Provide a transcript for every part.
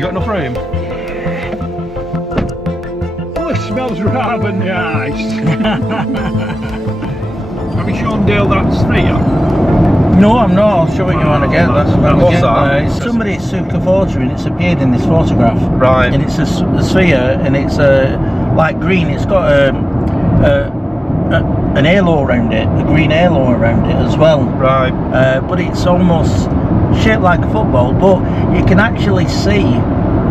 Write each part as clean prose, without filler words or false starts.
You got enough room? Oh, it smells rather nice. Have you shown Dale that sphere? No, I'm not. I'll show it you when I get that. What's that? Somebody took a photo and it's appeared in this photograph. Right. And it's a sphere and it's like green. It's got an halo around it, a green halo around it as well. Right. But it's almost shaped like a football, but you can actually see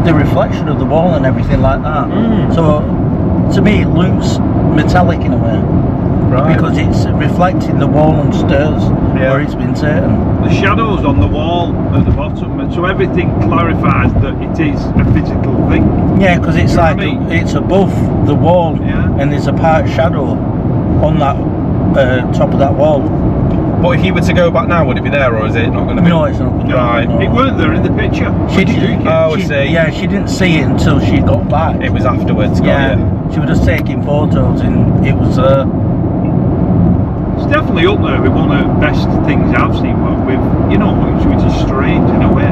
the reflection of the wall and everything like that. So to me it looks metallic in a way. Right. Because it's reflecting the wall and stairs where it's been taken. The shadows on the wall at the bottom, and so everything clarifies that it is a physical thing. Yeah, because it's You know like what I mean? it's above the wall, Yeah. and there's a part shadow on that top of that wall. But if you were to go back now, would it be there, or is it not going to be? No, it's not. Right. No. It weren't there in the picture. She did. Oh, I see. Yeah, she didn't see it until she got back. It was afterwards. Yeah, Got you. she was just taking photos, and it was. It's definitely up there with one of the best things I've seen. With which is strange in a way.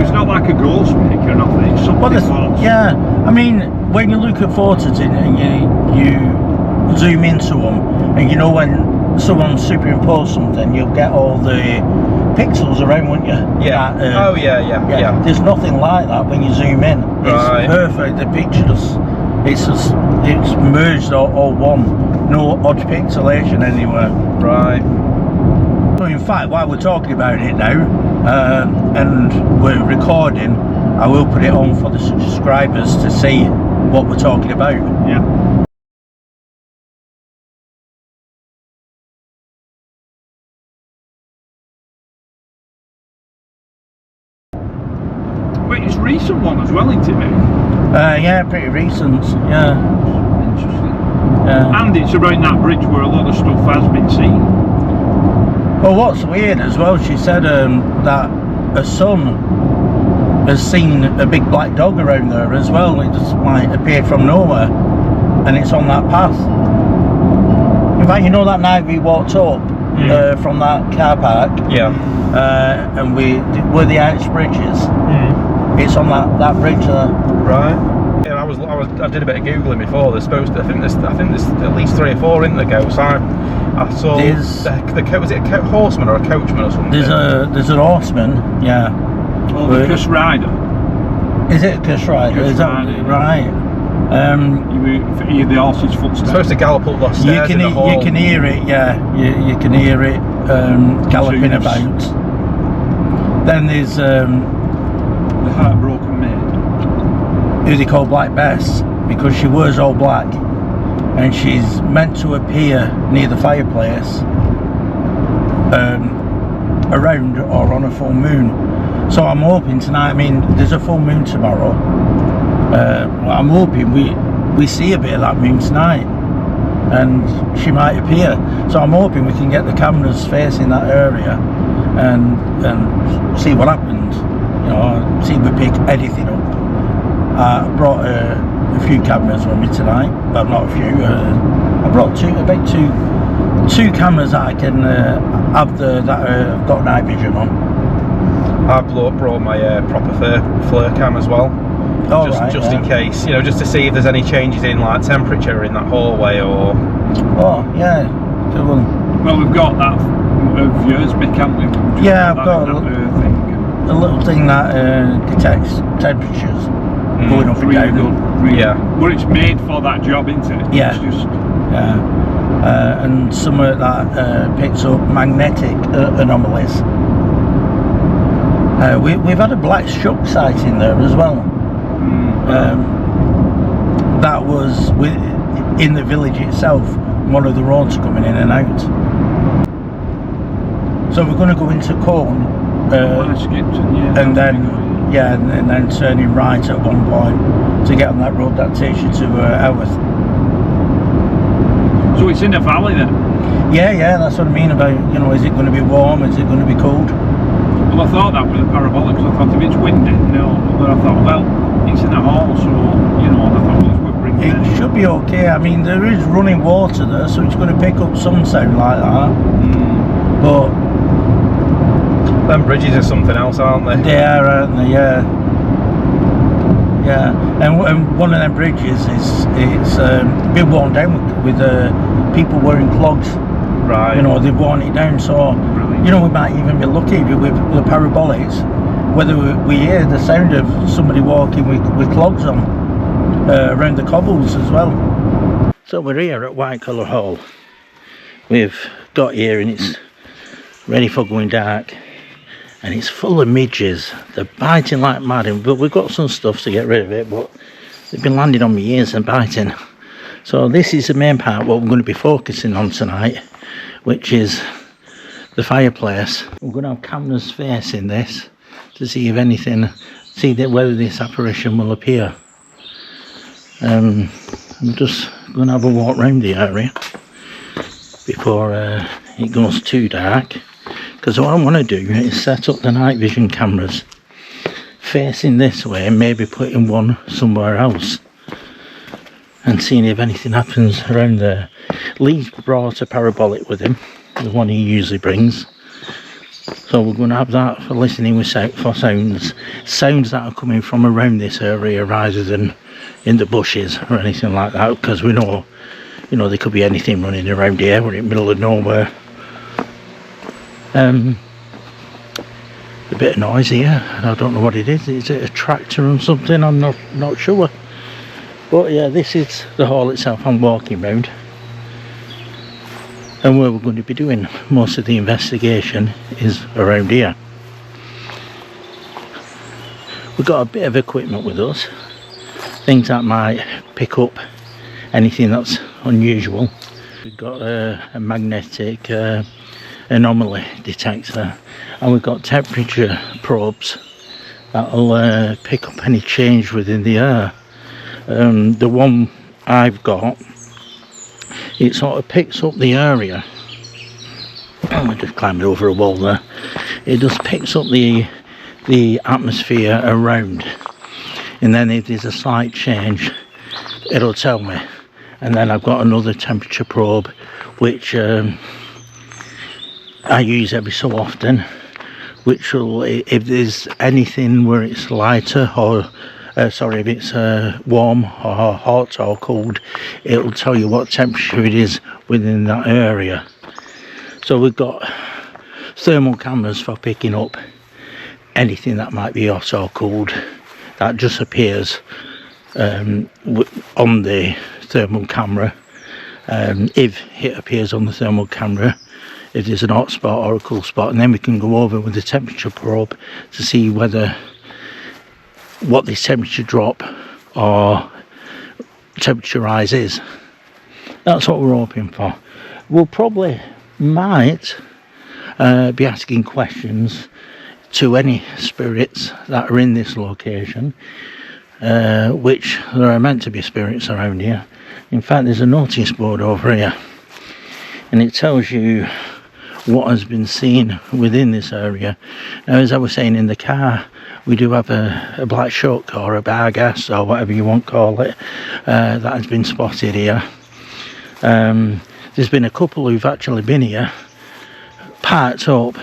It's not like a ghost pic or nothing. It's something else. Yeah, I mean, when you look at photos and you zoom into them, and when someone superimposed something, you'll get all the pixels around, won't you? Yeah. That, yeah. There's nothing like that when you zoom in. It's Right. perfect. The picture it's merged all one. No odd pixelation anywhere. Right. So in fact, while we're talking about it now, and we're recording, I will put it on for the subscribers to see what we're talking about. Yeah. Wait, it's a recent one as well, isn't it, mate? Yeah, pretty recent. Yeah. Interesting. Yeah. And it's around that bridge where a lot of stuff has been seen. Well, what's weird as well, she said that her son has seen a big black dog around there as well. It just might appear from nowhere, and it's on that path. In fact, that night we walked up from that car park, and where the Arch Bridge is. It's on that bridge there. Right. Yeah, I did a bit of googling before. There's supposed to. I think there's at least 3 or 4 in the ghosts. I saw was it a horseman or a coachman or something? There's an horseman. Yeah. Or the Cuss Rider. Is it a Cuss Rider? Cuss Is that Rider, right? You hear the horse's footsteps. It's supposed to gallop up the stairs in the hall. You can hear it. Yeah. You can hear it galloping about. Then there's the heartbroken maid. who they call Black Bess, because she wears all black and she's meant to appear near the fireplace around or on a full moon. So I'm hoping tonight, there's a full moon tomorrow, I'm hoping we see a bit of that moon tonight and she might appear. So I'm hoping we can get the cameras facing that area and see what happens, see if we pick anything up. I brought a few cameras with me tonight. Well, not a few. I brought two cameras that I can have that have got night vision on. I brought my proper flare cam as well. Just in case, just to see if there's any changes in like temperature in that hallway or. Oh yeah, good one. Well, we've got that of yours, Mick, haven't we? Yeah, I've got a little thing that detects temperatures. Going up and really down. good. Really. Yeah. Well, it's made for that job, isn't it? Yeah. It's just. And some of that picks up magnetic anomalies. We've had a black shuck sighting there as well. That was in the village itself, one of the roads coming in and out. So we're going to go into Corn, and then turning right at one point to get on that road that takes you to Elworth. So it's in a valley then? Yeah, that's what I mean about, is it going to be warm, is it going to be cold? Well, I thought that with the parabolic, because I thought if it's windy, no. But I thought, well, it's in a hall, so, and I thought, well, we'll bring it in. It should be okay. There is running water there, so it's going to pick up some sound like that. But Them bridges are something else, aren't they? They are, aren't they? Yeah. Yeah, and one of them bridges it's been worn down with people wearing clogs. Right. You know, they've worn it down, so you know, we might even be lucky with the parabolics, whether we hear the sound of somebody walking with clogs on around the cobbles as well. So we're here at Wycoller Hall. We've got here and it's ready for going dark, and it's full of midges. They're biting like mad, but we've got some stuff to get rid of it, but they've been landing on my ears and biting. So this is the main part what we're going to be focusing on tonight, which is the fireplace. We're going to have cameras facing this to see if anything, whether this apparition will appear. I'm just going to have a walk around the area before it goes too dark, because what I want to do is set up the night vision cameras facing this way and maybe putting one somewhere else and seeing if anything happens around there. Lee's brought a parabolic with him, the one he usually brings, so we're going to have that for listening with for sounds that are coming from around this area rather than in the bushes or anything like that, because we know, you know, there could be anything running around here. We're in the middle of nowhere. A bit of noise here, I don't know what it is. Is it a tractor or something? I'm not sure. But yeah, this is the hall itself I'm walking round, and where we're going to be doing most of the investigation is around here. We've got a bit of equipment with us, things that might pick up anything that's unusual. We've got a magnetic anomaly detector, and we've got temperature probes that'll pick up any change within the air. The one I've got, it sort of picks up the area. I'm just climbing over a wall there. It just picks up the atmosphere around, and then if there's a slight change it'll tell me. And then I've got another temperature probe which I use every so often, which will, if there's anything where it's lighter or if it's warm or hot or cold, it'll tell you what temperature it is within that area. So we've got thermal cameras for picking up anything that might be hot or cold that just appears on the thermal camera. If it appears on the thermal camera, if there's an hot spot or a cool spot, and then we can go over with the temperature probe to see what this temperature drop or temperature rise is. That's what we're hoping for. We'll might be asking questions to any spirits that are in this location, which there are meant to be spirits around here. In fact, there's a notice board over here, and it tells you what has been seen within this area. Now, as I was saying in the car, we do have a black shuck or a barghast or whatever you want to call it that has been spotted here. There's been a couple who've actually been here, parked up,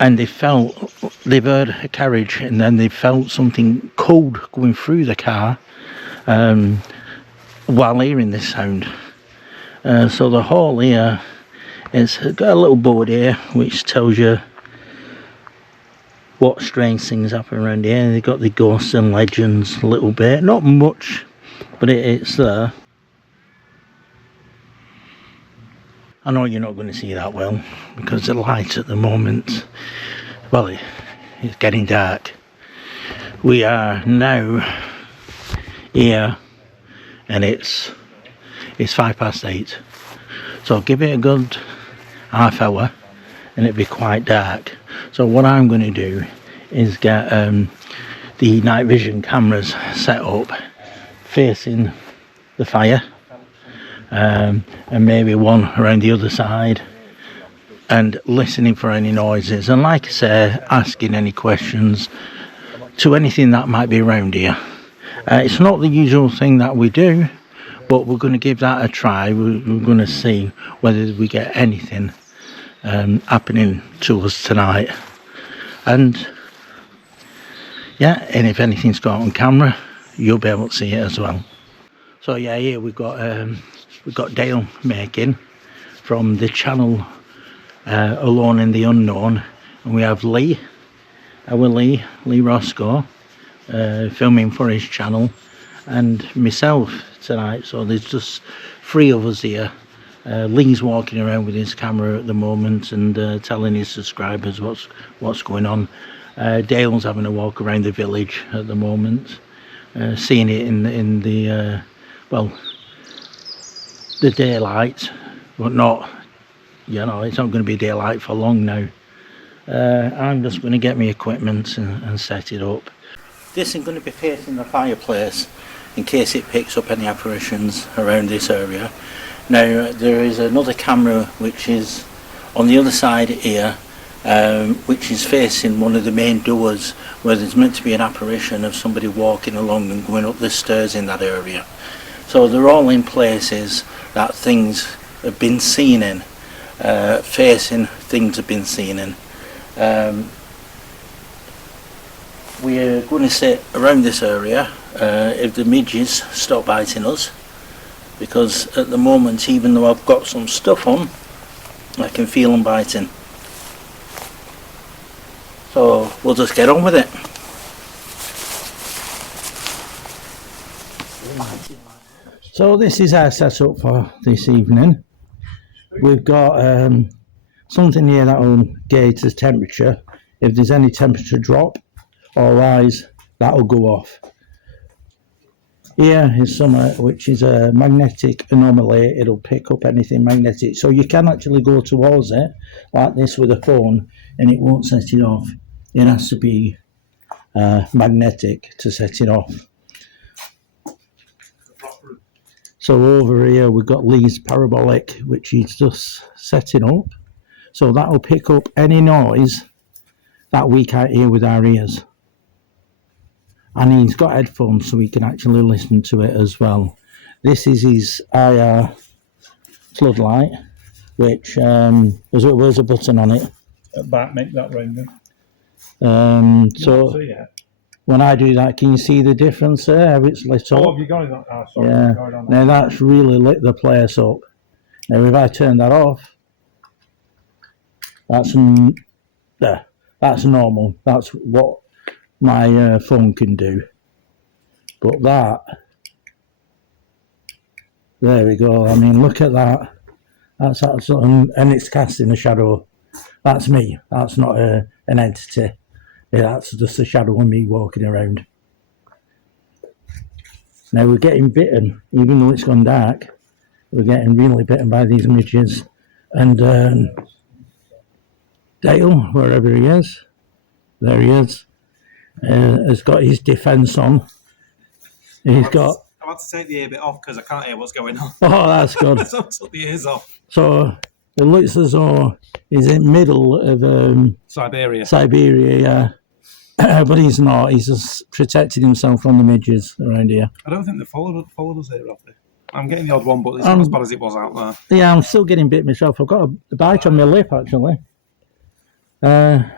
and they've heard a carriage, and then they felt something cold going through the car while hearing this sound. So the hall here it's got a little board here which tells you what strange things happen around here. They've got the ghosts and legends a little bit, not much, but it's there. I know you're not going to see that well because the light at the moment, well, it's getting dark. We are now here and it's 8:05, so give it a good half hour and it'll be quite dark. So what I'm going to do is get the night vision cameras set up facing the fire, and maybe one around the other side, and listening for any noises, and like I say, asking any questions to anything that might be around here. It's not the usual thing that we do, but we're going to give that a try. We're going to see whether we get anything happening to us tonight. and yeah, and if anything's got on camera, you'll be able to see it as well. So yeah, here we've got Dale making from the channel Alone in the Unknown, and we have Lee Roscoe, filming for his channel, and myself tonight. So there's just 3 of us here. Lee's walking around with his camera at the moment and telling his subscribers what's going on. Dale's having a walk around the village at the moment, seeing it in the well, the daylight, but not, you know, it's not going to be daylight for long now. I'm just going to get my equipment and set it up. This is going to be facing the fireplace in case it picks up any apparitions around this area. Now there is another camera which is on the other side here, which is facing one of the main doors where there's meant to be an apparition of somebody walking along and going up the stairs in that area. So they're all in places that things have been seen in, facing things have been seen in. We're going to sit around this area if the midges stop biting us, because at the moment, even though I've got some stuff on, I can feel them biting. So we'll just get on with it. So this is our setup for this evening. We've got something here that will gauge the temperature. If there's any temperature drop or rise, that will go off. Here is something which is a magnetic anomaly. It'll pick up anything magnetic, so you can actually go towards it like this with a phone and it won't set it off. It has to be magnetic to set it off. So over here we've got Lee's parabolic, which he's just setting up, so that will pick up any noise that we can't hear with our ears. And he's got headphones so he can actually listen to it as well. This is his IR floodlight, which there's a button on it. Back, make that round. So when I do that, can you see the difference there? How it's lit up? Oh, have you got it on? Oh, sorry. Yeah. Now that's really lit the place up. Now if I turn that off, that's normal. That's what my phone can do. But that, there we go. I mean, look at that. That's and it's casting a shadow. That's me. That's not an entity. Yeah, that's just a shadow of me walking around. Now we're getting bitten, even though it's gone dark. We're getting really bitten by these midges. And Dale, wherever he is, there he is, has got his defence on. He's got... I've had to take the ear bit off because I can't hear what's going on. Oh, that's good. So I took the ears off. So it looks as though he's in the middle of Siberia, yeah. But he's not. He's just protecting himself from the midges around here. I don't think they followed us here, have they? I'm getting the odd one, but it's not as bad as it was out there. Yeah, I'm still getting bit myself. I've got a bite on my lip, actually. But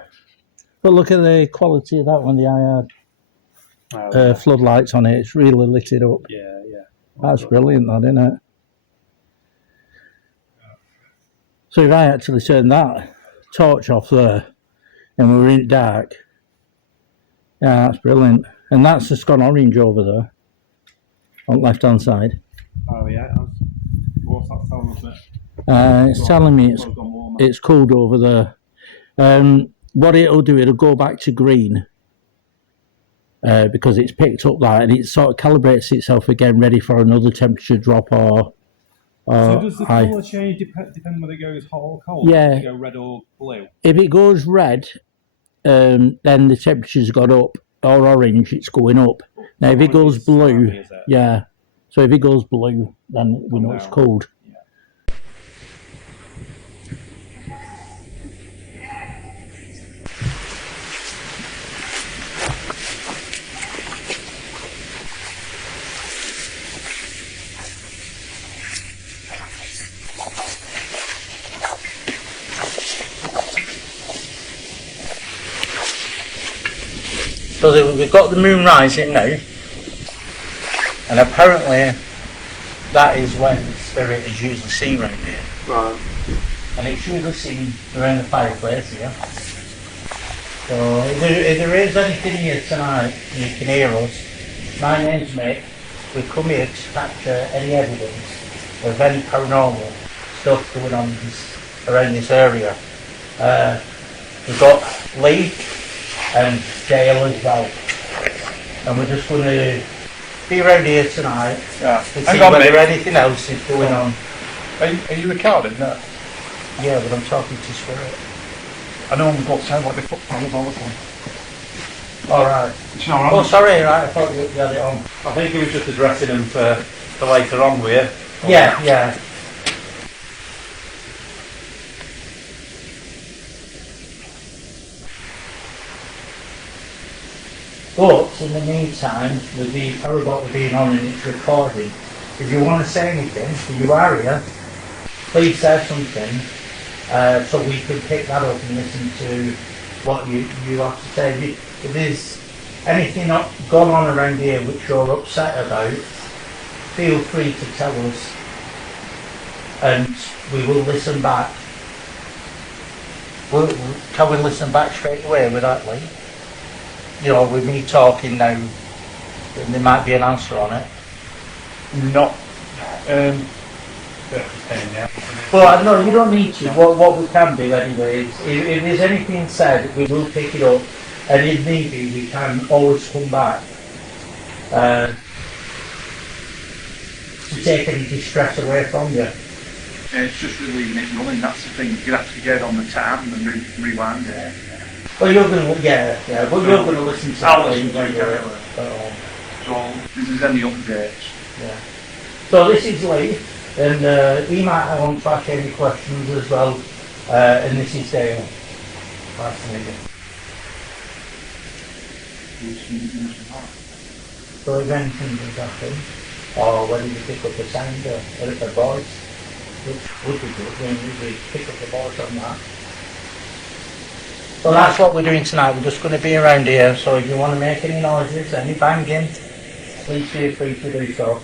look at the quality of that one, the IR floodlights on it. It's really lit it up. Yeah. That's brilliant, that, isn't it? So if I actually turn that torch off there and we're in dark, yeah, that's brilliant. And that's just gone orange over there on the left hand side. Oh yeah, what's that telling us? It's telling me it's cooled over there. What it'll do, it'll go back to green because it's picked up that, and it sort of calibrates itself again, ready for another temperature drop or so does the colour change depending whether it goes hot or cold? Yeah. Does it go red or blue? If it goes red, then the temperature's got up, or orange, it's going up. Now if it goes blue, yeah. So if it goes blue, then we know it's cold. So we've got the moon rising now, and apparently that is when the spirit is usually seen around here. Right. And it's usually seen around the fireplace here. So if there is anything here tonight and you can hear us, my name's Mick. We come here to capture any evidence of any paranormal stuff going on around this area. We've got Lee and Dale as well. And we're just going to be around here tonight Yeah. to see whether anything else is going on. Are you recording? No. Yeah, but I'm talking to spirit. I know we've got sound like the footballers all the time. Alright. It's not wrong. Oh, sorry, right, I thought you had it on. I think he was just addressing them for later on with you. Yeah, yeah. But in the meantime, with the Paranormal being on and it's recording, if you want to say anything, if you are here, please say something so we can pick that up and listen to what you have to say. If there's anything not gone on around here which you're upset about, feel free to tell us and we will listen back. Can we listen back straight away with that, Lee? You know, with me talking now, there might be an answer on it. Not. Well, no, you don't need to. What we can do anyway is, if there's anything said, we will pick it up, and if need be, we can always come back to take any distress away from you. It's just really it running, that's the thing. You have to get on the time and rewind it. Well, you're going to, yeah, but you're going to listen to I'll it. listen to it. So, if there's any updates. Yeah. So this is Lee, and he might want to ask any questions as well, and this is Dale. Nice to meet you. So if anything does happen, or whether you pick up a sound or a voice, which would be good, then we pick up the voice on that. So that's what we're doing tonight. We're just going to be around here, so if you want to make any noises, any banging, please feel free to do so.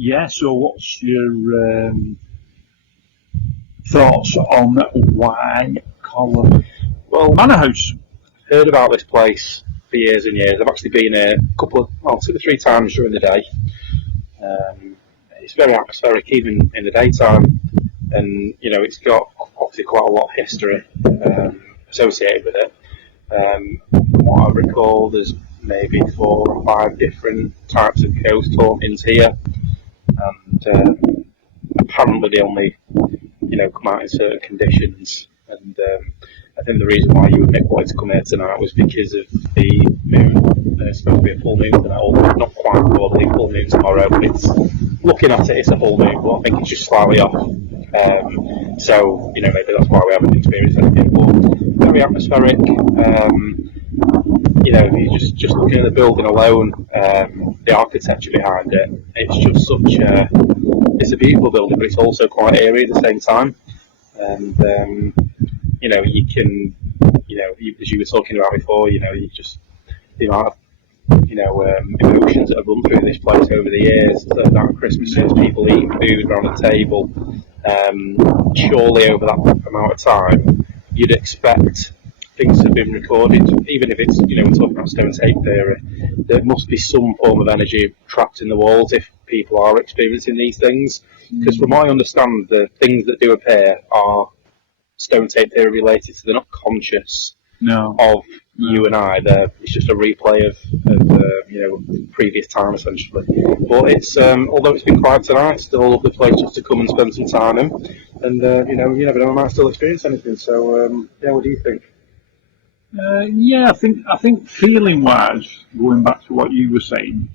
Yeah, so what's your thoughts on Wycoller Well, Manor House? heard about this place for years and years. I've actually been here two or three times during the day. It's very atmospheric even in the daytime, and it's got obviously quite a lot of history associated with it. From what I recall, there's maybe 4 or 5 different types of ghost hauntings here, and apparently they only come out in certain conditions. And I think the reason why you and Mick wanted to come here tonight was because of the moon. It's supposed to be a full moon tonight, or not quite probably full moon tomorrow, but it's looking at it, it's a full moon, but I think it's just slightly off. So maybe that's why we haven't experienced anything. But very atmospheric. You just looking at the building alone, the architecture behind it, it's just it's a beautiful building, but it's also quite eerie at the same time. And you can, as you were talking about before, you just the amount of emotions that have run through this place over the years. That Christmases, people eating food around the table. Surely over that amount of time, you'd expect things to have been recorded, even if it's we're talking about stone tape theory. There must be some form of energy trapped in the walls if people are experiencing these things. Because from what I understand, the things that do appear are stone tape theory related, so they're not conscious of you and I. It's just a replay of previous time essentially. But it's although it's been quiet tonight, it's still a lovely place just to come and spend some time in. And you never know, I might still experience anything. So what do you think? Yeah, I think feeling wise, going back to what you were saying,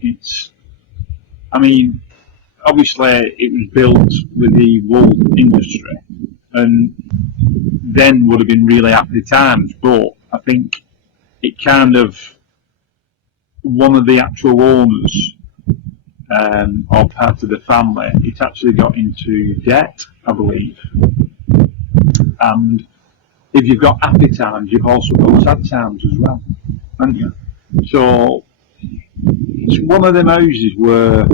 obviously it was built with the wool industry, and then would have been really happy times. But I think it kind of, one of the actual owners or part of the family, it actually got into debt, I believe. And if you've got happy times, you've also got sad times as well, haven't you? So it's one of them houses where,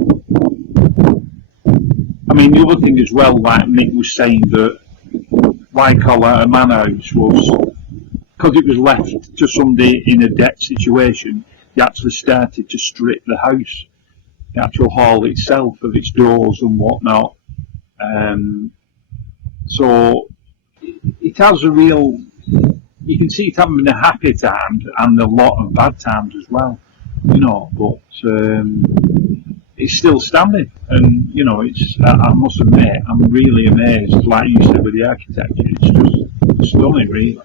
the other thing as well, like Nick was saying, that Wycoller Manor House was, because it was left to somebody in a debt situation, they actually started to strip the house, the actual hall itself, of its doors and whatnot. So it has a real, you can see it having a happy times and a lot of bad times as well, but it's still standing, and I must admit, I'm really amazed, like you said, with the architecture. It's just stunning, really.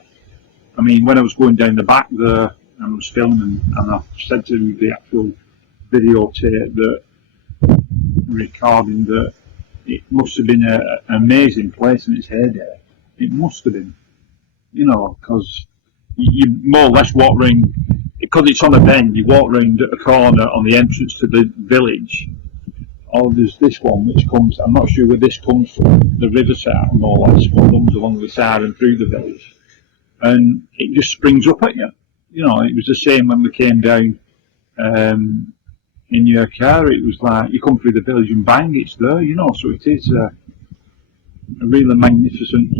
When I was going down the back there and I was filming, and I said to the actual videotape that recording that it must have been an amazing place in its heyday. It must have been, because you more or less walk around, because it's on a bend, you walk around a corner on the entrance to the village. Or there's this one which comes, I'm not sure where this comes from, the riverside, more or less, what runs along the side and through the village. And it just springs up at you. It was the same when we came down in your car. It was like you come through the village and bang, it's there, so it is a really magnificent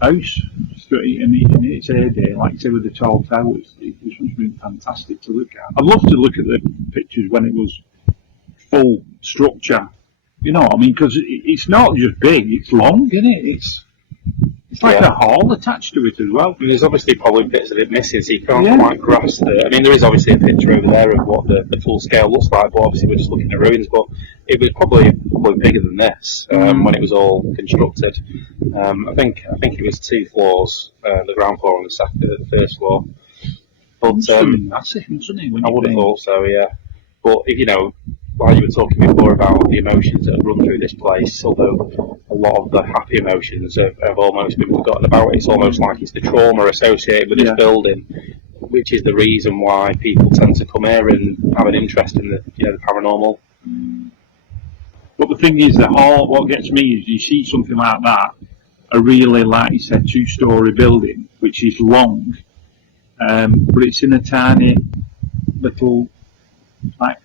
house. In its heyday, like I say, with the tall towers, it just has been fantastic to look at. I'd love to look at the pictures when it was full structure, because it's not just big, it's long, isn't it? It's like a hall attached to it as well. There's obviously probably bits of it missing, so you can't quite grasp it. There is obviously a picture over there of what the full scale looks like, but obviously we're just looking at ruins. But it was probably bigger than this when it was all constructed. I think it was 2 floors, the ground floor and the first floor. But massive, wasn't it? I would have thought so, yeah. But while you were talking before about the emotions that have run through this place, although a lot of the happy emotions have almost been forgotten about, it's almost like it's the trauma associated with this building, which is the reason why people tend to come here and have an interest in the paranormal. But the thing is, the hall, what gets me is you see something like that, a really, like you said, 2-story building, which is long, but it's in a tiny little, like,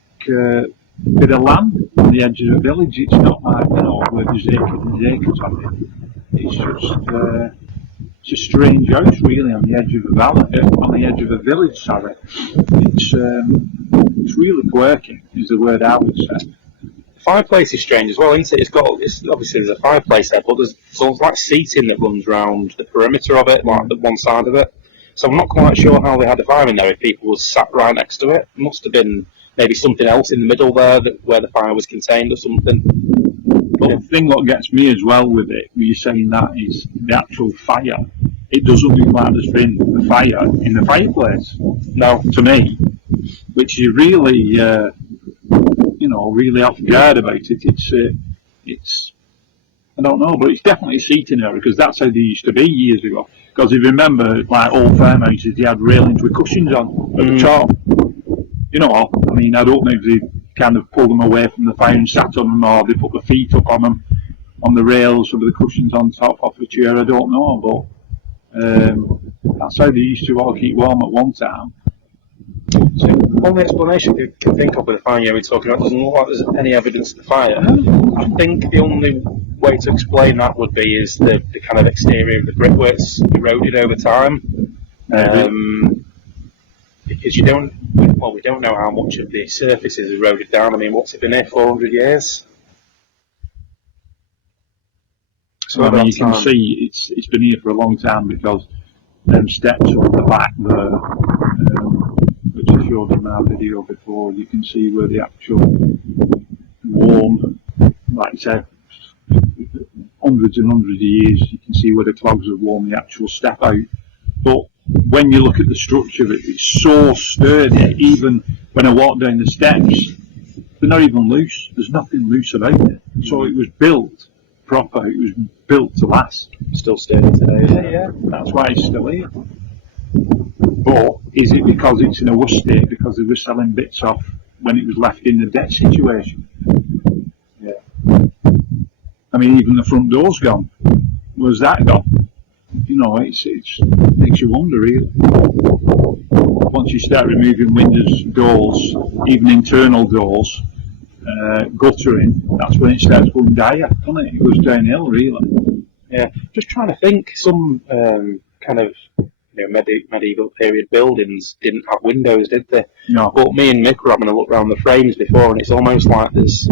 bit of land on the edge of the village. It's not like, you know, where there's acres and acres of it. It's just a strange house, really, on the edge of a valley, on the edge of a village. Sorry, it's really quirky, is the word I would say. The fireplace is strange as well, isn't it? It's obviously there's a fireplace there, but there's like seating that runs round the perimeter of it, like the one side of it. So I'm not quite sure how they had the fire in there if people were sat right next to it. It must have been maybe something else in the middle there where the fire was contained or something. But the thing that gets me as well with it, when you're saying that, is the actual fire. It doesn't look like there's been a fire in the fireplace. No. To me, which is really, really off guard about it. It's I don't know, but it's definitely a seating area because that's how they used to be years ago. Because if you remember, like old farmhouses, they had railings with cushions on at the top. You know, I mean, I don't know if they kind of pulled them away from the fire and sat on them, or they put the feet up on them, on the rails with the cushions on top of the chair. I don't know, but that's how they used to all keep warm at one time. So, only explanation we can think of with the fire we're talking about doesn't look like there's any evidence of the fire. I think the only way to explain that would be is the kind of exterior of the brickworks eroded over time. Because we don't know how much of the surface is eroded down. I mean, what's it been here, 400 years? So I mean, you can see it's been here for a long time because them steps on the back there, which I showed in our video before, you can see where the actual warm, like I said, hundreds and hundreds of years, you can see where the clogs have worn the actual step out. But when you look at the structure of it, it's so sturdy. Even when I walk down the steps, they're not even loose. There's nothing loose about it. So it was built proper. It was built to last. Still sturdy today. Yeah. That's why it's still here. But is it because it's in a worse state because they were selling bits off when it was left in the debt situation? Yeah. I mean, even the front door's gone. Was that gone? You know, it makes you wonder, really. Once you start removing windows, doors, even internal doors, guttering, that's when it starts going dire, doesn't it? It goes downhill, really. Yeah, just trying to think. Some kind of medieval period buildings didn't have windows, did they? No. But me and Mick were having a look around the frames before, and it's almost like there's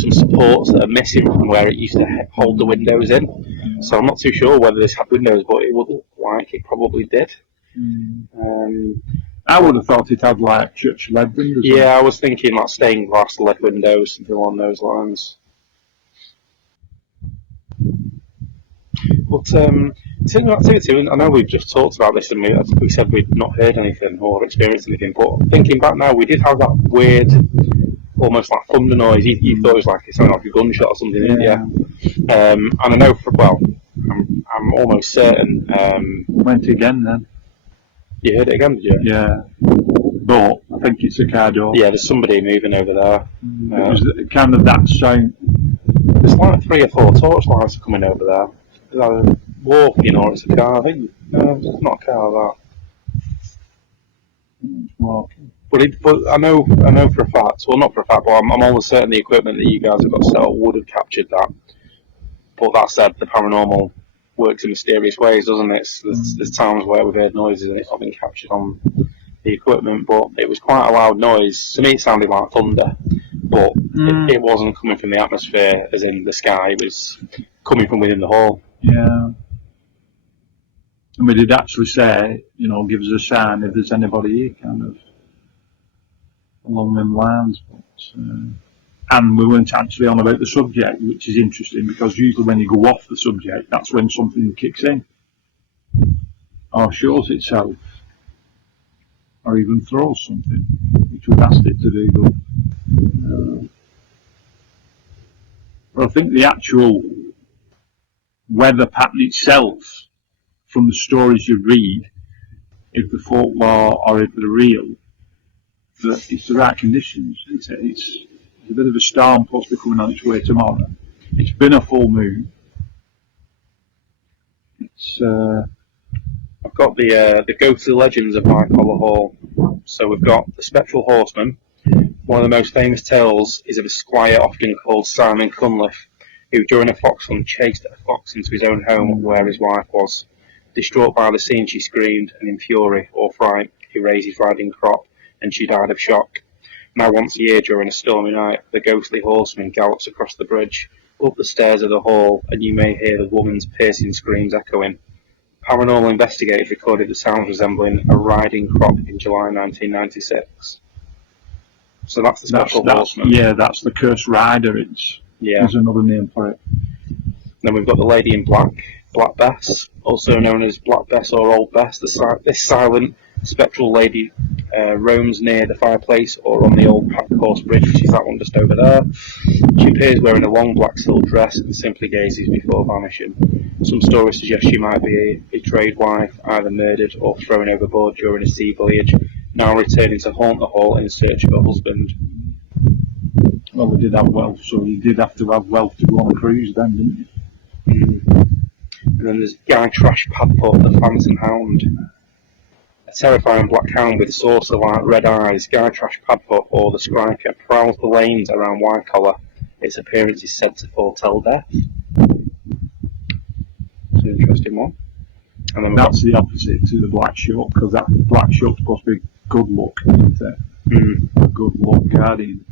some supports that are missing from where it used to hold the windows in. So I'm not too sure whether this had windows, but it would look like it probably did. I would have thought it had like church lead windows. Yeah, I was thinking like stained glass lead windows, something along those lines. But taking back to it, I know we've just talked about this and we said we'd not heard anything or experienced anything, but thinking back now, we did have that weird, almost like thunder noise. You thought it was like it sounded like a gunshot or something, didn't you? And I know I'm almost certain. Went again then. You heard it again, did you? Yeah. But I think it's a car door. Yeah, there's somebody moving over there. It was kind of that sound. There's like 3 or 4 torchlights coming over there. Either walking or it's a car. I think it's not a car. It's walking. But I know for a fact. Well, not for a fact, but I'm almost certain the equipment that you guys have got set up would have captured that. But that said, the paranormal works in mysterious ways, doesn't it? There's times where we've heard noises and it's not been captured on the equipment, but it was quite a loud noise. To me, it sounded like thunder, but it wasn't coming from the atmosphere, as in the sky. It was coming from within the hall. Yeah. And we did actually say, give us a sign if there's anybody here, kind of along them lines. But, and we weren't actually on about the subject, which is interesting because usually when you go off the subject, that's when something kicks in or shows itself or even throws something, which we've asked it to do. But I think the actual weather pattern itself, from the stories you read, if the folklore or if they're real, that it's the right conditions. It's a bit of a storm supposed to be coming on its way tomorrow. It's been a full moon. I've got the go-to legends of Wycoller Hall. So we've got the spectral horseman, One of the most famous tales is of a squire often called Simon Cunliffe, who during a fox hunt chased a fox into his own home where his wife was. Distraught by the scene, she screamed, and in fury or fright he raised his riding crop, and she died of shock. Now once a year during a stormy night, the ghostly horseman gallops across the bridge, up the stairs of the hall, and you may hear the woman's piercing screams echoing. Paranormal investigators recorded the sounds resembling a riding crop in July 1996. So that's the special horseman. Yeah, that's the cursed rider. There's another name for it. Then we've got the lady in black, Black Bess, also known as Black Bess or Old Bess. This silent, spectral lady roams near the fireplace or on the old pack horse bridge, which is that one just over there. She appears wearing a long black silk dress and simply gazes before vanishing. Some stories suggest she might be a betrayed wife, either murdered or thrown overboard during a sea voyage, now returning to haunt the hall in search of a husband. Well, they did have wealth, so you did have to have wealth to go on a cruise then, didn't you? And then there's Guy Trash Padfoot, the Phantom Hound. A terrifying black hound with saucer-like red eyes, Guy Trash Padfoot, or the Skriker, prowls the lanes around Wycoller. Its appearance is said to foretell death. It's an interesting one. And then that's the opposite to the Black Shuck, because that Black Shuck's supposed to be good luck, isn't it? A good luck guardian.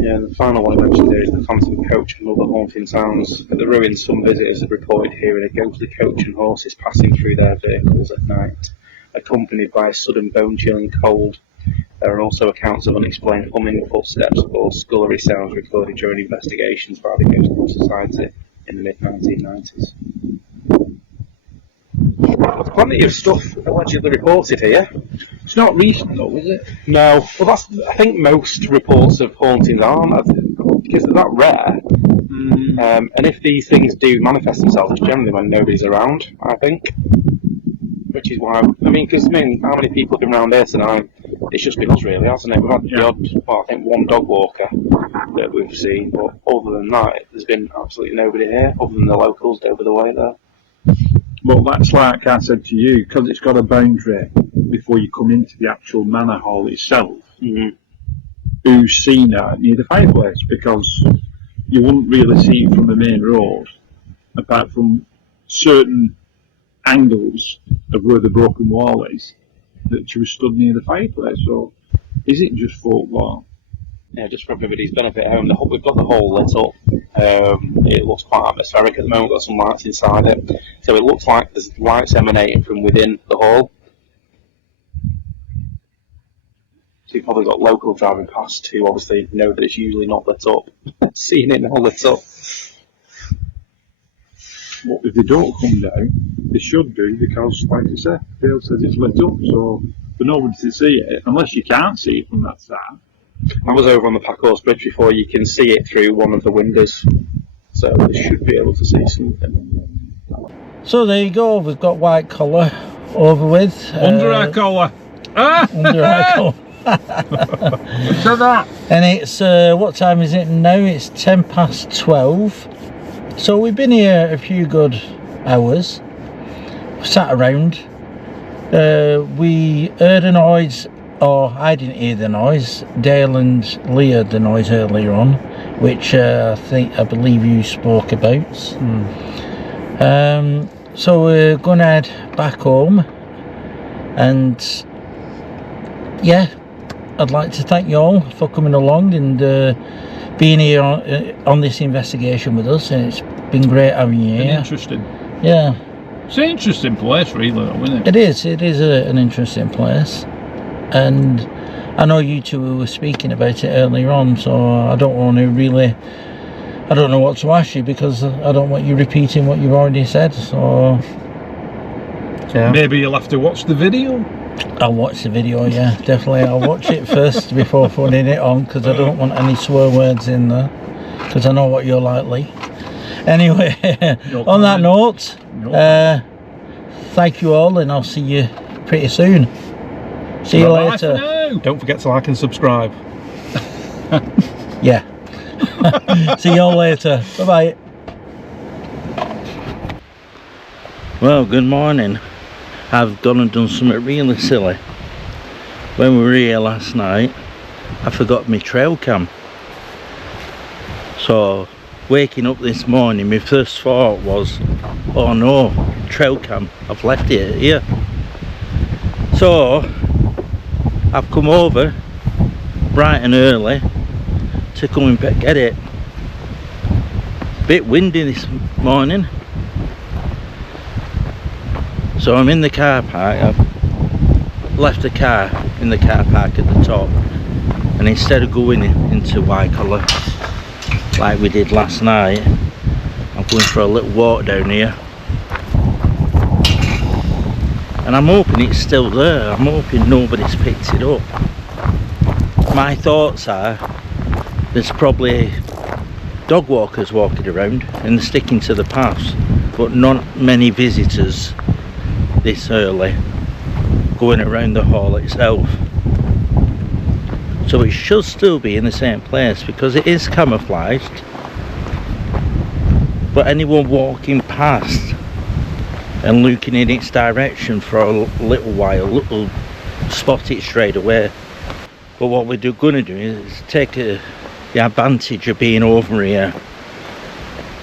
Yeah, the final one I mentioned here is the Phantom Coach and other haunting sounds. At the ruins, some visitors have reported hearing a ghostly coach and horses passing through their vehicles at night, accompanied by a sudden bone-chilling cold. There are also accounts of unexplained humming footsteps or scullery sounds recorded during investigations by the Ghost Hunter Society in the mid-1990s. There's plenty of stuff allegedly reported here. It's not recent though, is it? No. Well, I think most reports of hauntings aren't, because they're that rare. And if these things do manifest themselves, it's generally when nobody's around, I think. Which is why, how many people have been around here tonight? It's just been us, really, hasn't it? We've had the odd, I think one dog walker that we've seen, but other than that, there's been absolutely nobody here, other than the locals over the way there. Well, that's like I said to you, because it's got a boundary before you come into the actual manor hall itself. Who's seen that near the fireplace? Because you wouldn't really see it from the main road, apart from certain angles of where the broken wall is, that she was stood near the fireplace. So, is it just folklore? Yeah, just for everybody's benefit at home, we've got the hall lit up. It looks quite atmospheric at the moment, got some lights inside it. So it looks like there's lights emanating from within the hall. So you've probably got local driving past who obviously know that it's usually not lit up. Seeing it now lit up. Well, if they don't come down, they should do, because, like I said, Dale says it's lit up, so for nobody to see it, unless you can't see it from that side. I was over on the Packhorse Bridge before. You can see it through one of the windows, so they should be able to see something. So there you go, we've got Wycoller over with. Under our collar. Under our collar. So that. And it's, what time is it now? It's 12:10. So we've been here a few good hours, sat around. We heard a noise. Or I didn't hear the noise. Dale and Lee heard the noise earlier on, which I believe you spoke about. So we're going to head back home, and yeah, I'd like to thank you all for coming along and being here on this investigation with us. And it's been great having you here. Interesting. Yeah. It's an interesting place, really, though, isn't it? It is. It is an interesting place. And I know you two were speaking about it earlier on, so I don't want to really, I don't know what to ask you, because I don't want you repeating what you've already said. So yeah. Maybe you'll have to watch the video. I'll watch the video, yeah, definitely. I'll watch it first before putting it on, because I don't want any swear words in there, because I know what you're like, Lee. Anyway, on that note, thank you all, and I'll see you pretty soon. See you later. Don't forget to like and subscribe. Yeah. See you all later. Bye bye. Well, good morning. I've gone and done something really silly. when we were here last night, I forgot my trail cam. So waking up this morning, my first thought was, oh no, trail cam, I've left it here. So I've come over bright and early to come and get it. Bit windy this morning, so I'm in the car park. I've left the car in the car park at the top, and instead of going into Wycoller like we did last night, I'm going for a little walk down here, and I'm hoping it's still there. I'm hoping nobody's picked it up. My thoughts are there's probably dog walkers walking around and they're sticking to the paths, but not many visitors this early going around the hall itself. So it should still be in the same place because it is camouflaged, but anyone walking past and looking in its direction for a little while will spot it straight away. But what we're going to do is take the advantage of being over here,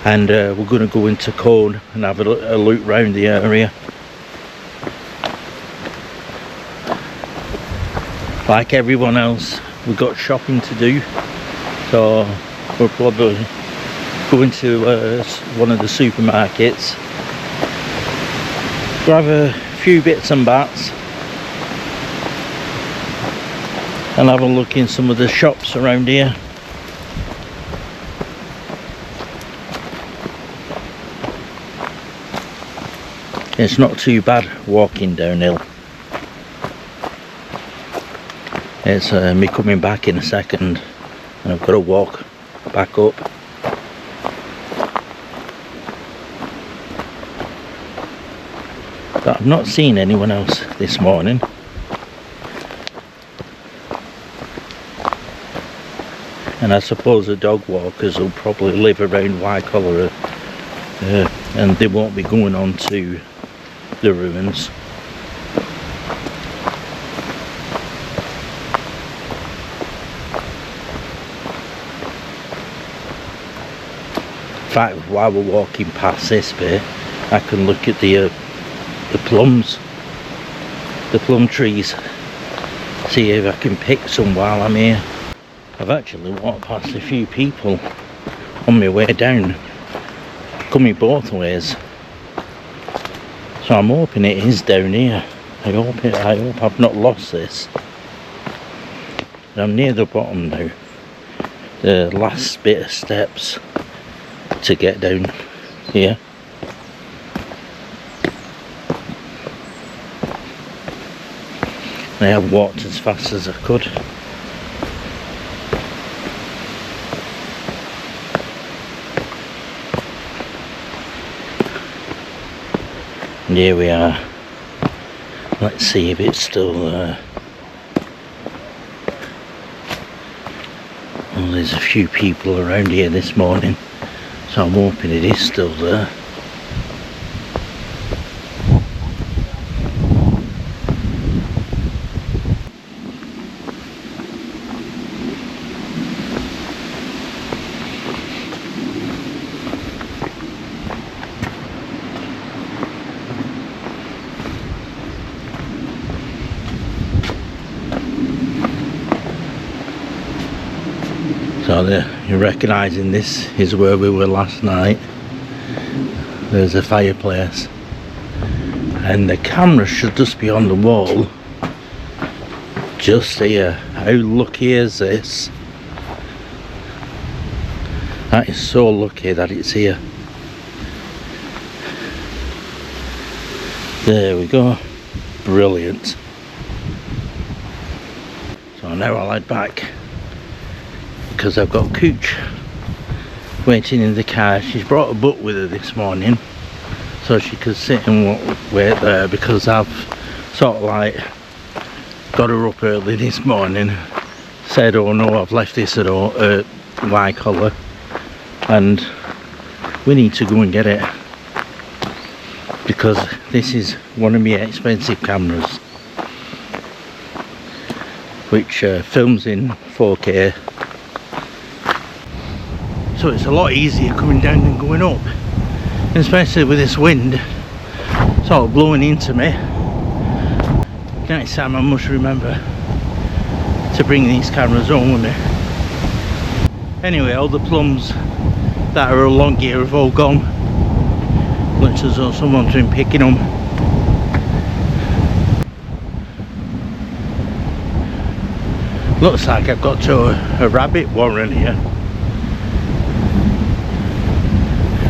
and we're going to go into Cone and have a look round the area. Like everyone else, we've got shopping to do, so we'll probably go into one of the supermarkets, grab a few bits and bats, and have a look in some of the shops around here. It's not too bad walking downhill. It's me coming back in a second, and I've got to walk back up. But I've not seen anyone else this morning. And I suppose the dog walkers will probably live around Wycoller, and they won't be going on to the ruins. In fact, while we're walking past this bit, I can look at the plums, the plum trees, see if I can pick some while I'm here. I've actually walked past a few people on my way down, coming both ways, so I'm hoping it is down here. I hope I've not lost this. I'm near the bottom now, the last bit of steps to get down here. I have walked as fast as I could. And here we are. Let's see if it's still there. Well, there's a few people around here this morning, so I'm hoping it is still there. So you're recognising this is where we were last night. There's a fireplace, and the camera should just be on the wall just here. How lucky is this? That is so lucky that it's here. There we go. Brilliant. So now I'll head back, because I've got Cooch waiting in the car. She's brought a book with her this morning so she could sit and wait there, because I've sort of like got her up early this morning, said oh no, I've left this at Wycoller and we need to go and get it, because this is one of my expensive cameras. which films in 4K. So it's a lot easier coming down than going up, and especially with this wind sort of blowing into me. Next time I must remember to bring these cameras home with me. Anyway, all the plums that are along here have all gone. Looks as though someone's been picking them. Looks like I've got to a rabbit warren here.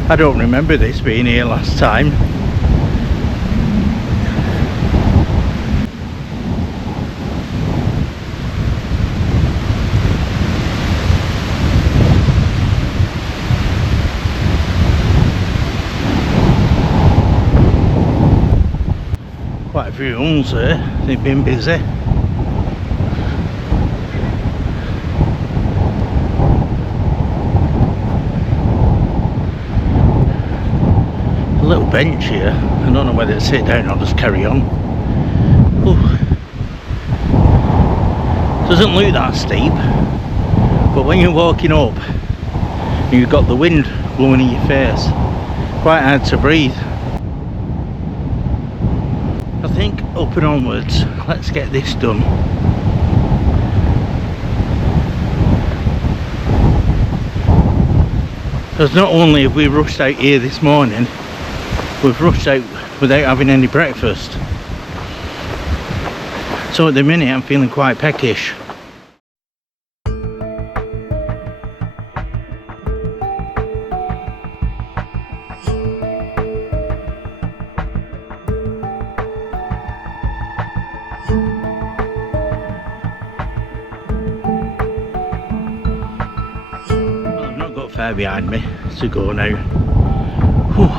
I don't remember this being here last time. Quite a few homes there, they've been busy. Little bench here. I don't know whether to sit down or just carry on. Ooh. Doesn't look that steep, but when you're walking up and you've got the wind blowing in your face, quite hard to breathe. I think up and onwards. Let's get this done. Because not only have we rushed out here this morning, we've rushed out without having any breakfast. So at the minute I'm feeling quite peckish. Well, I've not got far behind me to go now. Whew.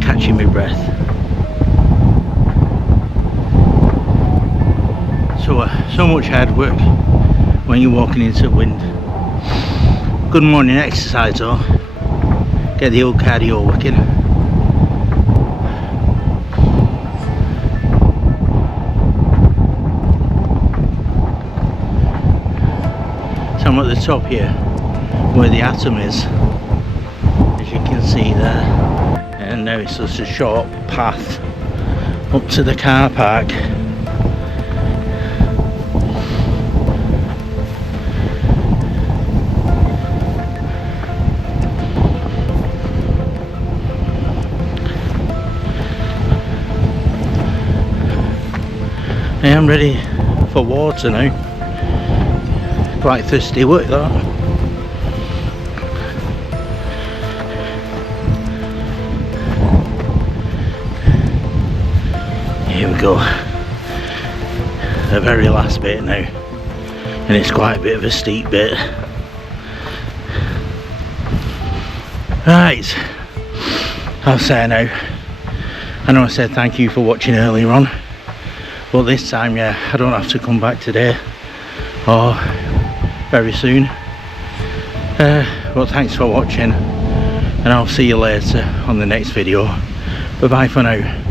Catching my breath. So much hard work when you're walking into wind. Good morning exercise though. Get the old cardio working. So I'm at the top here where the atom is, as you can see there. And now it's just a short path up to the car park. I am ready for water now. Quite thirsty work that. Here we go, the very last bit now, and it's quite a bit of a steep bit. Right, I'll say now, I know I said thank you for watching earlier on, but this time, yeah, I don't have to come back today or very soon. But thanks for watching, and I'll see you later on the next video. Bye bye for now.